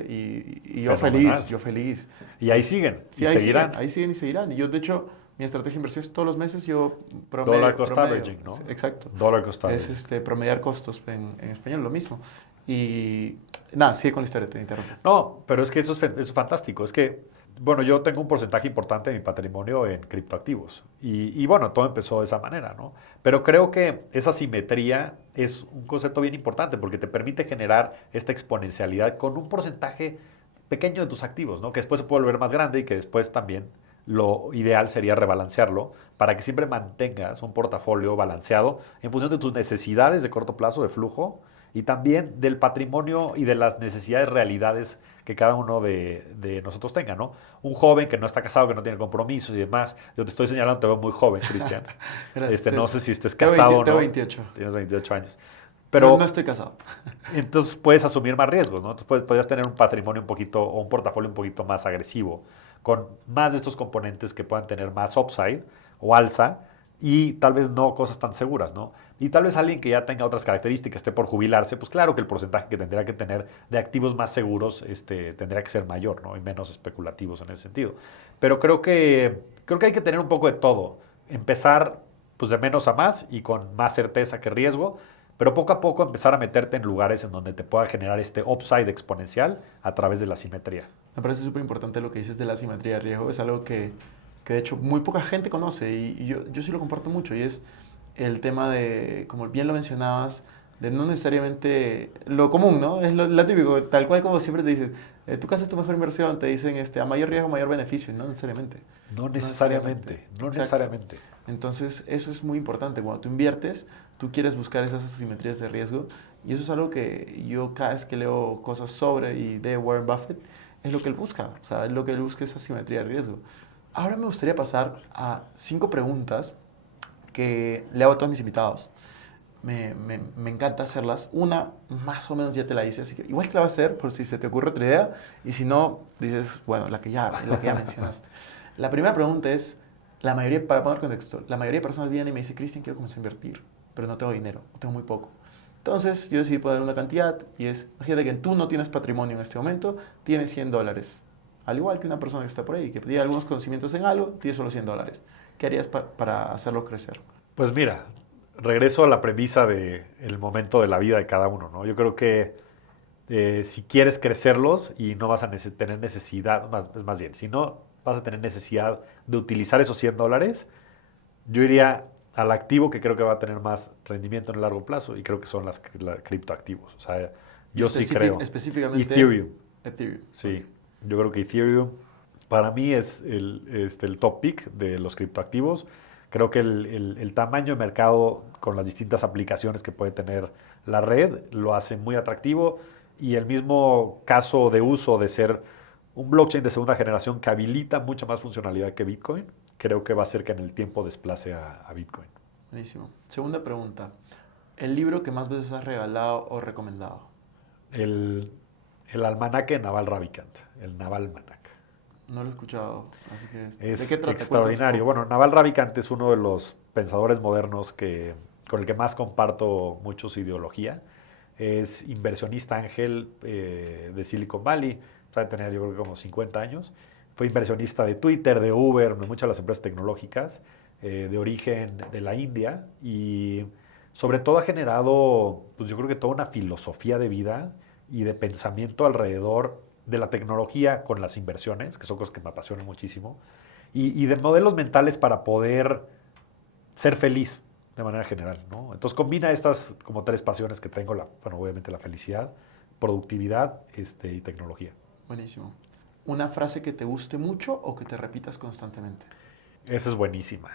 Y yo Fenomenal. feliz, yo feliz. Y ahí siguen, Sí, y ahí seguirán. siguen, ahí siguen y seguirán. Y yo, de hecho, mi estrategia de inversión es todos los meses yo promedio. Dollar cost averaging, ¿no? Exacto. Dollar cost averaging. Es promediar costos en español, lo mismo. Y nada, sigue con la historia, te interrumpo. No, pero es que eso es fantástico. Es que, bueno, yo tengo un porcentaje importante de mi patrimonio en criptoactivos. Y bueno, todo empezó de esa manera, ¿no? Pero creo que esa simetría es un concepto bien importante porque te permite generar esta exponencialidad con un porcentaje pequeño de tus activos, ¿no? Que después se puede volver más grande y que después también lo ideal sería rebalancearlo para que siempre mantengas un portafolio balanceado en función de tus necesidades de corto plazo de flujo y también del patrimonio y de las necesidades realidades que cada uno de nosotros tenga, ¿no? Un joven que no está casado, que no tiene compromisos y demás. Yo te estoy señalando, te veo muy joven, Cristian. Gracias. No sé si estés Tengo casado o no. tengo 28. Tienes 28 años. Pero Pero no estoy casado. entonces puedes asumir más riesgos, ¿no? Entonces podrías tener un patrimonio un poquito o un portafolio un poquito más agresivo, con más de estos componentes que puedan tener más upside o alza y tal vez no cosas tan seguras, ¿no? Y tal vez alguien que ya tenga otras características, esté por jubilarse, pues claro que el porcentaje que tendría que tener de activos más seguros tendría que ser mayor, ¿no? Y menos especulativos en ese sentido. Pero creo que hay que tener un poco de todo. Empezar pues de menos a más y con más certeza que riesgo, pero poco a poco empezar a meterte en lugares en donde te pueda generar este upside exponencial a través de la simetría. Me parece súper importante lo que dices de la simetría de riesgo. Es algo que de hecho muy poca gente conoce y yo sí lo comparto mucho. Y es el tema de, como bien lo mencionabas, de no necesariamente lo común, ¿no? Es lo típico, tal cual como siempre te dicen, tu casa es tu mejor inversión, te dicen a mayor riesgo, mayor beneficio, y no necesariamente. No necesariamente, no Exacto. necesariamente. Entonces, eso es muy importante. Cuando tú inviertes, tú quieres buscar esas asimetrías de riesgo. Y eso es algo que yo cada vez que leo cosas sobre y de Warren Buffett, es lo que él busca. O sea, es lo que él busca, esa asimetría de riesgo. Ahora me gustaría pasar a 5 preguntas que le hago a todos mis invitados. Me encanta hacerlas. Una, más o menos ya te la hice, así que igual te la voy a hacer por si se te ocurre otra idea. Y si no, dices, bueno, la que ya mencionaste. La primera pregunta es, para poner contexto, la mayoría de personas vienen y me dicen, Cristian, quiero comenzar a invertir, pero no tengo dinero, o tengo muy poco. Entonces, yo decidí poner una cantidad y es, imagínate que tú no tienes patrimonio en este momento, tienes $100. Al igual que una persona que está por ahí, que tiene algunos conocimientos en algo, tiene solo $100. ¿Qué harías para hacerlo crecer? Pues mira, regreso a la premisa de el momento de la vida de cada uno, ¿no? Yo creo que si quieres crecerlos y no vas a tener necesidad, es más bien, si no vas a tener necesidad de utilizar esos $100, yo iría al activo que creo que va a tener más rendimiento en el largo plazo y creo que son las criptoactivos. O sea, Y yo sí creo. específicamente Ethereum, Ethereum. sí. Ok. Yo creo que Ethereum para mí es el top pick de los criptoactivos. Creo que el tamaño de mercado con las distintas aplicaciones que puede tener la red lo hace muy atractivo y el mismo caso de uso de ser un blockchain de segunda generación que habilita mucha más funcionalidad que Bitcoin, creo que va a hacer que en el tiempo desplace a Bitcoin. Buenísimo. Segunda pregunta. ¿El libro que más veces has regalado o recomendado? El, el almanaque de Naval Ravikant, el Naval Almanac. No lo he escuchado, así que ¿de qué Es trata? Cuéntanos un extraordinario. poco. Bueno, Naval Ravikant es uno de los pensadores modernos con el que más comparto mucho su ideología. Es inversionista ángel de Silicon Valley, sabe tener yo creo que como 50 años. Fue inversionista de Twitter, de Uber, de muchas de las empresas tecnológicas, de origen de la India y sobre todo ha generado, pues yo creo que toda una filosofía de vida y de pensamiento alrededor de la tecnología con las inversiones, que son cosas que me apasionan muchísimo, y de modelos mentales para poder ser feliz de manera general, ¿no? Entonces combina estas como tres pasiones que tengo, bueno, obviamente la felicidad, productividad y tecnología. Buenísimo. ¿Una frase que te guste mucho o que te repitas constantemente? Esa es buenísima,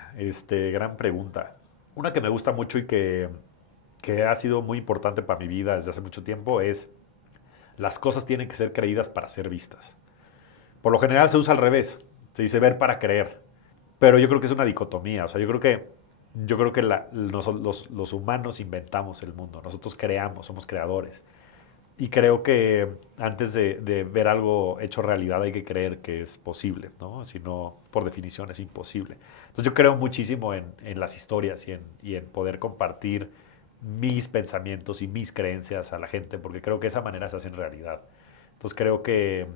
gran pregunta. Una que me gusta mucho y que ha sido muy importante para mi vida desde hace mucho tiempo es, las cosas tienen que ser creídas para ser vistas. Por lo general se usa al revés, se dice ver para creer, pero yo creo que es una dicotomía, o sea, yo creo que los humanos inventamos el mundo, nosotros creamos, somos creadores. Y creo que antes de ver algo hecho realidad hay que creer que es posible, ¿no? Si no, por definición es imposible. Entonces yo creo muchísimo en las historias y en poder compartir mis pensamientos y mis creencias a la gente, porque creo que de esa manera se hacen realidad. Entonces creo que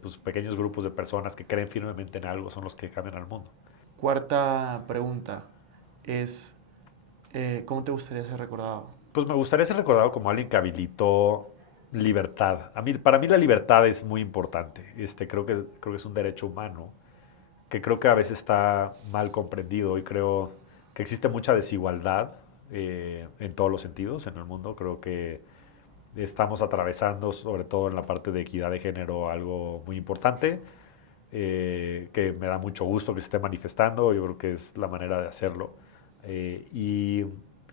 pues, pequeños grupos de personas que creen firmemente en algo son los que cambian al mundo. Cuarta pregunta es, ¿cómo te gustaría ser recordado? Pues me gustaría ser recordado como alguien que habilitó libertad. Para mí la libertad es muy importante. Creo que es un derecho humano que creo que a veces está mal comprendido y creo que existe mucha desigualdad en todos los sentidos en el mundo. Creo que estamos atravesando, sobre todo en la parte de equidad de género, algo muy importante que me da mucho gusto que se esté manifestando. Yo creo que es la manera de hacerlo. Y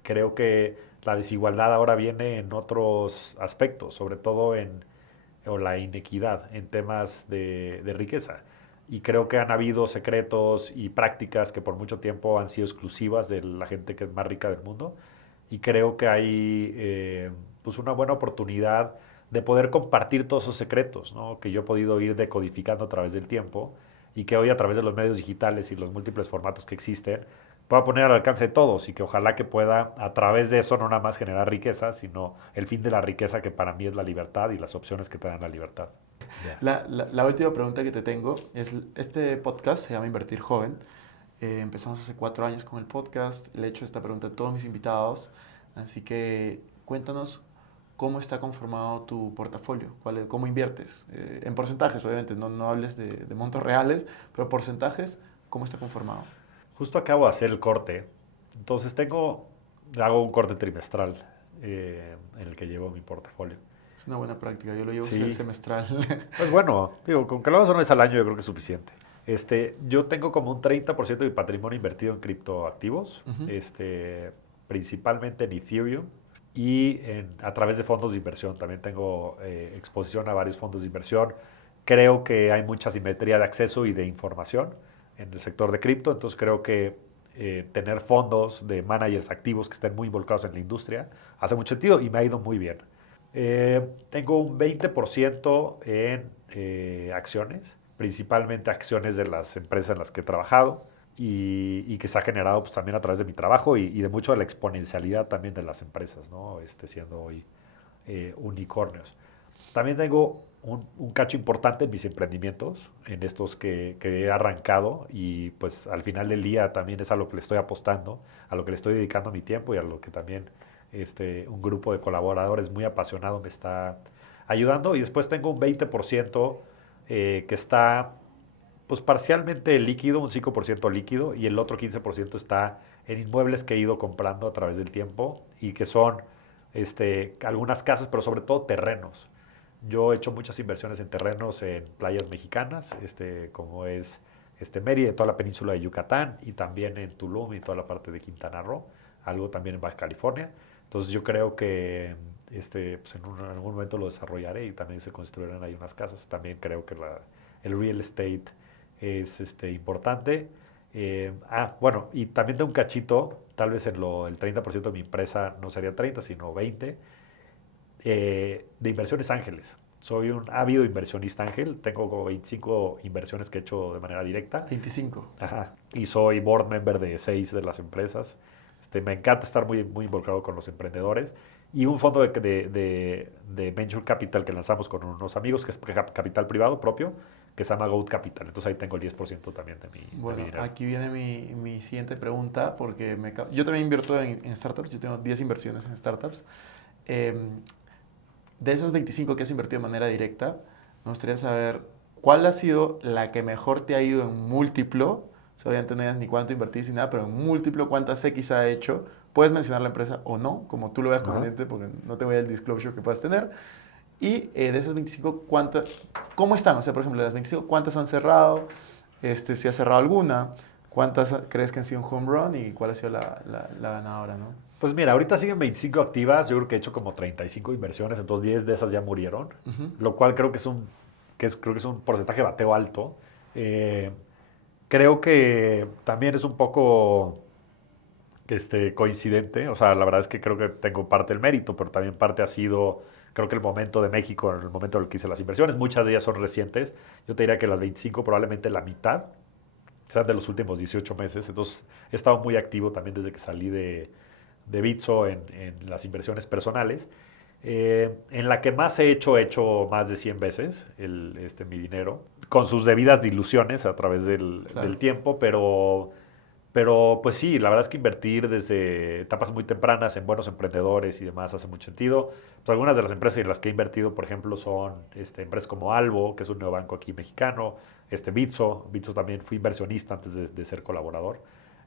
creo que la desigualdad ahora viene en otros aspectos, sobre todo o la inequidad en temas de riqueza. Y creo que han habido secretos y prácticas que por mucho tiempo han sido exclusivas de la gente que es más rica del mundo. Y creo que hay pues una buena oportunidad de poder compartir todos esos secretos, ¿no? Que yo he podido ir decodificando a través del tiempo y que hoy a través de los medios digitales y los múltiples formatos que existen, pueda poner al alcance de todos y que ojalá que pueda a través de eso no nada más generar riqueza, sino el fin de la riqueza que para mí es la libertad y las opciones que te dan la libertad. Yeah. La última pregunta que te tengo es, este podcast se llama Invertir Joven. Empezamos hace 4 años con el podcast. Le he hecho esta pregunta a todos mis invitados. Así que cuéntanos cómo está conformado tu portafolio, cómo inviertes. En porcentajes, obviamente, no hables de montos reales, pero porcentajes, ¿cómo está conformado? Justo acabo de hacer el corte, entonces hago un corte trimestral en el que llevo mi portafolio. Es una buena práctica, yo lo llevo Sí, semestral. pues bueno, digo, con que lo hagas una vez al año yo creo que es suficiente. Yo tengo como un 30% de mi patrimonio invertido en criptoactivos, Ujú. principalmente en Ethereum y a través de fondos de inversión. También tengo exposición a varios fondos de inversión. Creo que hay mucha simetría de acceso y de información en el sector de cripto, entonces creo que tener fondos de managers activos que estén muy involucrados en la industria hace mucho sentido y me ha ido muy bien. Tengo un 20% en acciones, principalmente acciones de las empresas en las que he trabajado y que se ha generado pues, también a través de mi trabajo y de mucho de la exponencialidad también de las empresas, ¿no? Siendo hoy unicornios. También tengo un cacho importante en mis emprendimientos, en estos que he arrancado y pues al final del día también es a lo que le estoy apostando, a lo que le estoy dedicando mi tiempo y a lo que también un grupo de colaboradores muy apasionado me está ayudando. Y después tengo un 20% que está pues parcialmente líquido, un 5% líquido y el otro 15% está en inmuebles que he ido comprando a través del tiempo y que son algunas casas, pero sobre todo terrenos. Yo he hecho muchas inversiones en terrenos en playas mexicanas, como es Mérida y toda la península de Yucatán, y también en Tulum y toda la parte de Quintana Roo, algo también en Baja California. Entonces yo creo que pues en algún momento lo desarrollaré y también se construirán ahí unas casas. También creo que el real estate es importante. Bueno, y también de un cachito, tal vez el 30% de mi empresa no sería 30, sino 20, de inversiones ángeles. Soy un ávido inversionista ángel, tengo como 25 inversiones que he hecho de manera directa. 25. Ajá. Y soy board member de 6 de las empresas. Me encanta estar muy, muy involucrado con los emprendedores. Y un fondo de Venture Capital que lanzamos con unos amigos, que es capital privado propio, que se llama Goat Capital. Entonces ahí tengo el 10% también de mi Bueno, dinero. aquí viene mi siguiente pregunta, porque yo también invierto en startups, yo tengo 10 inversiones en startups. De esas 25 que has invertido de manera directa, me gustaría saber cuál ha sido la que mejor te ha ido en múltiplo. O sea, obviamente no digas ni cuánto invertiste ni nada, pero en múltiplo, cuántas X ha hecho. Puedes mencionar la empresa o no, como tú lo veas Ajá. conveniente, porque no te voy a dar el disclosure que puedas tener. Y de esas 25, ¿cómo están? O sea, por ejemplo, de las 25, ¿cuántas han cerrado? Si has cerrado alguna, ¿cuántas crees que han sido un home run y cuál ha sido la ganadora, ¿no? Pues mira, ahorita siguen 25 activas, yo creo que he hecho como 35 inversiones, entonces 10 de esas ya murieron, Ujú. lo cual creo que creo que es un porcentaje de bateo alto. Eh, Creo que también es un poco coincidente, o sea, la verdad es que creo que tengo parte del mérito, pero también parte ha sido, creo que el momento de México, en el momento en el que hice las inversiones, muchas de ellas son recientes, yo te diría que las 25 probablemente la mitad sean de los últimos 18 meses, entonces he estado muy activo también desde que salí de Bitso en las inversiones personales. En la que más he hecho más de 100 veces mi dinero, con sus debidas diluciones a través del Claro. tiempo, pero pues sí, la verdad es que invertir desde etapas muy tempranas en buenos emprendedores y demás hace mucho sentido. Pues algunas de las empresas en las que he invertido, por ejemplo, son empresas como Albo, que es un neobanco aquí mexicano, Bitso. Bitso también fui inversionista antes de ser colaborador.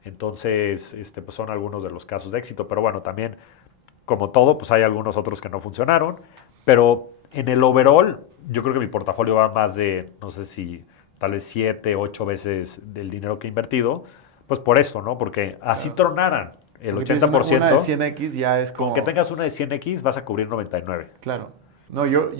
Entonces, pues son algunos de los casos de éxito. Pero bueno, también, como todo, pues hay algunos otros que no funcionaron. Pero en el overall, yo creo que mi portafolio va más de, no sé si tal vez 7, 8 veces del dinero que he invertido. Pues por eso, ¿no? Porque así Claro. tronaran el Porque tienes una de 80%, 100X ya es con que como... tengas una de 100X vas a cubrir 99. Claro. No, yo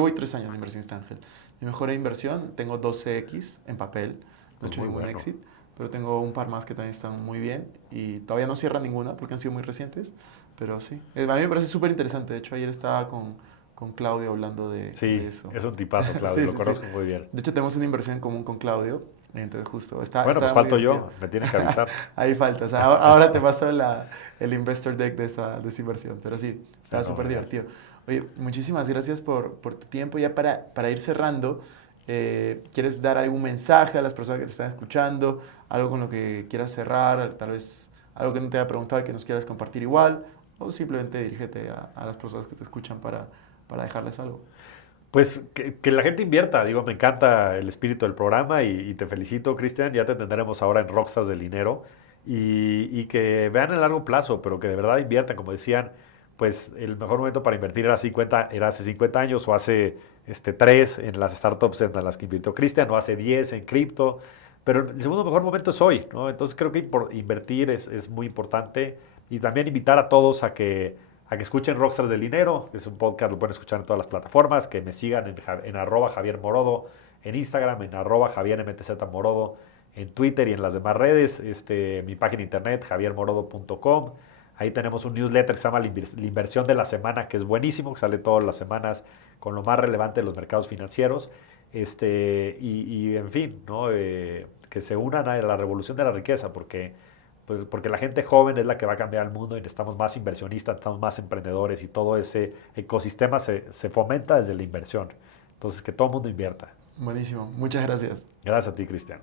voy 3 años de inversionista ángel. Mi mejor inversión, tengo 12X en papel, no he Pues hecho muy ningún bueno. exit, pero tengo un par más que también están muy bien y todavía no cierran ninguna porque han sido muy recientes, pero sí. A mí me parece súper interesante, de hecho ayer estaba con Claudio hablando de Sí, eso. es un tipazo, Claudio, Sí, lo sí, sí. conozco muy bien. De hecho tenemos una inversión en común con Claudio, entonces justo, Bueno, pues está muy falto divertido. yo, me tienen que avisar. Ahí falta, o sea, ahora te paso el investor deck de esa inversión, pero sí, estaba súper Fenomenal. divertido. Oye, muchísimas gracias por tu tiempo. Ya para ir cerrando, ¿quieres dar algún mensaje a las personas que te están escuchando? Algo con lo que quieras cerrar, tal vez algo que no te haya preguntado y que nos quieras compartir igual, o simplemente dirígete a las personas que te escuchan para dejarles algo. Pues que la gente invierta, digo, me encanta el espíritu del programa y te felicito, Cristian, ya te tendremos ahora en Rockstars del Dinero y que vean a largo plazo, pero que de verdad inviertan, como decían, pues el mejor momento para invertir era hace 50 años o hace 3 en las startups en las que invirtió Cristian o hace 10 en cripto, pero el segundo mejor momento es hoy, ¿no? Entonces creo que invertir es muy importante y también invitar a todos a que escuchen Rockstars del Dinero, que es un podcast, lo pueden escuchar en todas las plataformas, que me sigan en @JavierMorodo, en Instagram, en @JavierMTZMorodo, en Twitter y en las demás redes, mi página de internet, javiermorodo.com. Ahí tenemos un newsletter que se llama La Inversión de la Semana, que es buenísimo, que sale todas las semanas con lo más relevante de los mercados financieros. En fin, ¿no? Que se unan a la revolución de la riqueza, porque la gente joven es la que va a cambiar el mundo y necesitamos más inversionistas, necesitamos más emprendedores y todo ese ecosistema se fomenta desde la inversión. Entonces, que todo el mundo invierta. Buenísimo. Muchas gracias. Gracias a ti, Cristian.